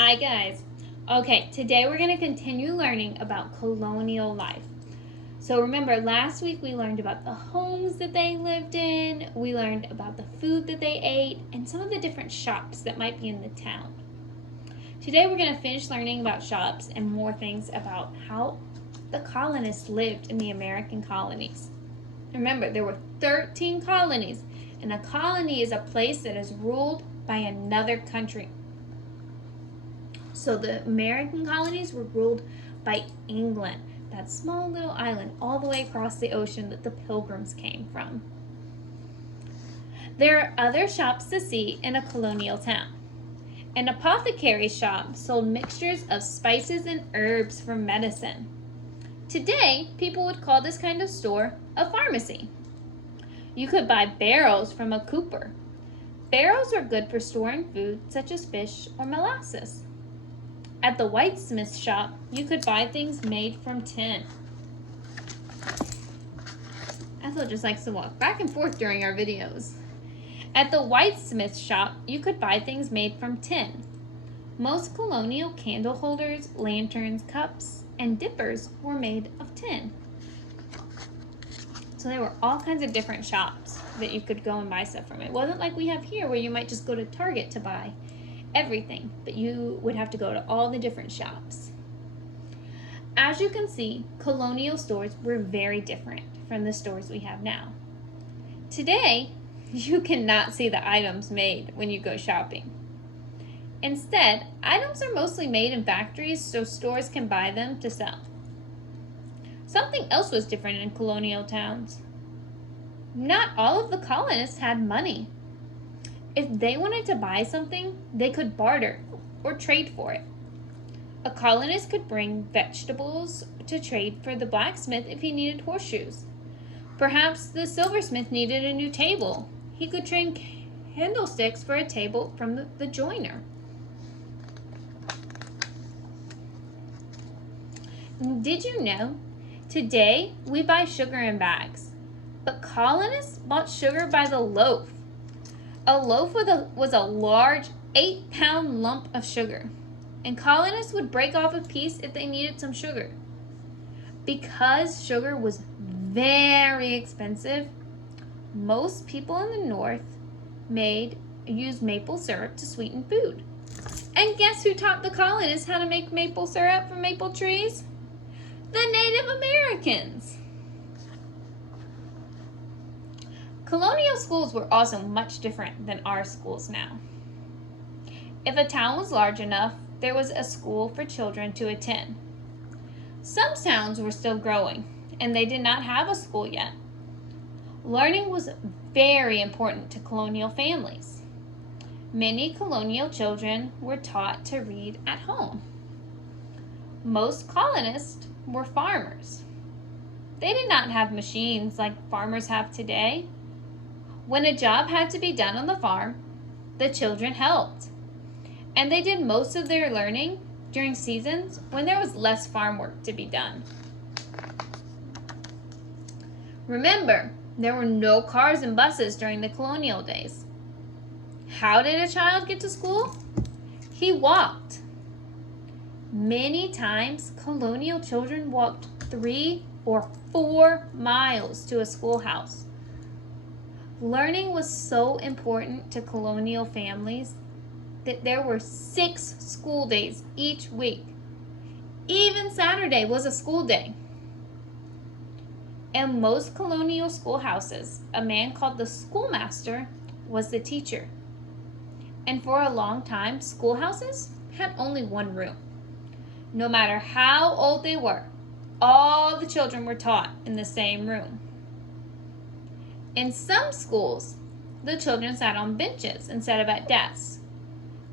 Hi guys. Okay, today we're going to continue learning about colonial life. So remember, last week we learned about the homes that they lived in, we learned about the food that they ate, and some of the different shops that might be in the town. Today we're going to finish learning about shops and more things about how the colonists lived in the American colonies. Remember, there were 13 colonies, and a colony is a place that is ruled by another country. So the American colonies were ruled by England, that small little island all the way across the ocean that the Pilgrims came from. There are other shops to see in a colonial town. An apothecary shop sold mixtures of spices and herbs for medicine. Today, people would call this kind of store a pharmacy. You could buy barrels from a cooper. Barrels are good for storing food such as fish or molasses. At the whitesmith shop, you could buy things made from tin. Ethel just likes to walk back and forth during our videos. At the whitesmith shop, you could buy things made from tin. Most colonial candle holders, lanterns, cups, and dippers were made of tin. So there were all kinds of different shops that you could go and buy stuff from. It wasn't like we have here where you might just go to Target to buy everything, but you would have to go to all the different shops. As you can see, colonial stores were very different from the stores we have now. Today, you cannot see the items made when you go shopping. Instead, items are mostly made in factories so stores can buy them to sell. Something else was different in colonial towns. Not all of the colonists had money. If they wanted to buy something, they could barter or trade for it. A colonist could bring vegetables to trade for the blacksmith if he needed horseshoes. Perhaps the silversmith needed a new table. He could trade candlesticks for a table from the joiner. Did you know? Today, we buy sugar in bags, but colonists bought sugar by the loaf. A loaf was a large 8-pound lump of sugar, and colonists would break off a piece if they needed some sugar. Because sugar was very expensive, most people in the North used maple syrup to sweeten food. And guess who taught the colonists how to make maple syrup from maple trees? The Native Americans. Colonial schools were also much different than our schools now. If a town was large enough, there was a school for children to attend. Some towns were still growing, and they did not have a school yet. Learning was very important to colonial families. Many colonial children were taught to read at home. Most colonists were farmers. They did not have machines like farmers have today. When a job had to be done on the farm, the children helped. And they did most of their learning during seasons when there was less farm work to be done. Remember, there were no cars and buses during the colonial days. How did a child get to school? He walked. Many times, colonial children walked 3 or 4 miles to a schoolhouse. Learning was so important to colonial families that there were 6 school days each week. Even Saturday was a school day. In most colonial schoolhouses, a man called the schoolmaster was the teacher. And for a long time, schoolhouses had only one room. No matter how old they were, all the children were taught in the same room. In some schools, the children sat on benches instead of at desks.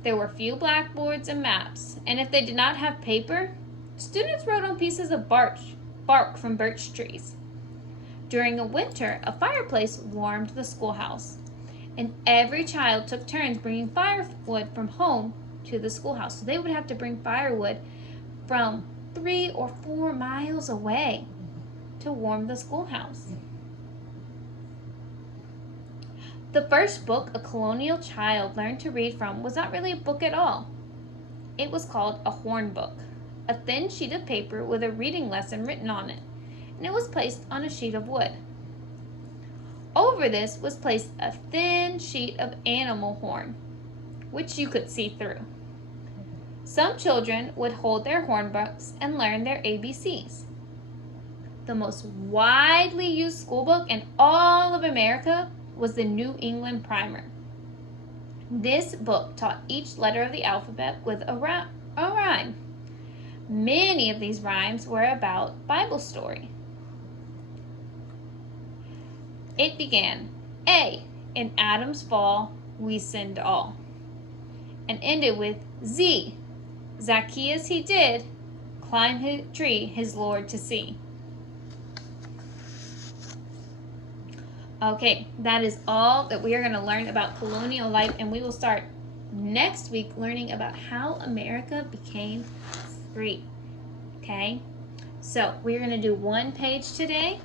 There were few blackboards and maps, and if they did not have paper, students wrote on pieces of bark from birch trees. During the winter, a fireplace warmed the schoolhouse, and every child took turns bringing firewood from home to the schoolhouse. So they would have to bring firewood from 3 or 4 miles away to warm the schoolhouse. The first book a colonial child learned to read from was not really a book at all. It was called a horn book, a thin sheet of paper with a reading lesson written on it, and it was placed on a sheet of wood. Over this was placed a thin sheet of animal horn, which you could see through. Some children would hold their horn books and learn their ABCs. The most widely used school book in all of America was the New England Primer. This book taught each letter of the alphabet with a rhyme. Many of these rhymes were about Bible story. It began, A, in Adam's fall, we sinned all, and ended with Z, Zacchaeus he did climb his tree his Lord to see. Okay, that is all that we are going to learn about colonial life, and we will start next week learning about how America became free. Okay, so we're going to do one page today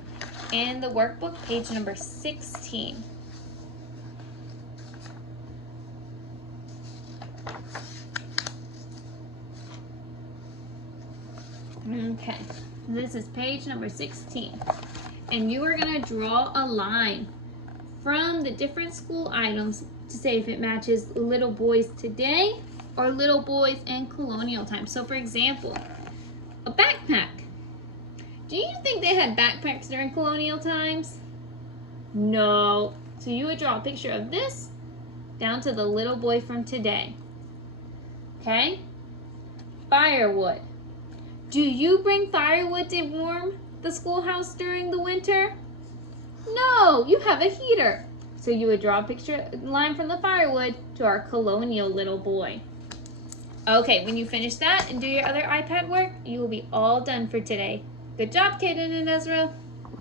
in the workbook, page number 16. Okay, this is page number 16. And you are going to draw a line from the different school items to say if it matches little boys today or little boys in colonial times. So for example, a backpack. Do you think they had backpacks during colonial times? No. So you would draw a picture of this down to the little boy from today. Okay? Firewood. Do you bring firewood to warm the schoolhouse during the winter? No, you have a heater. So you would draw a picture line from the firewood to our colonial little boy. Okay, when you finish that and do your other iPad work, you will be all done for today. Good job, Kaden and Ezra.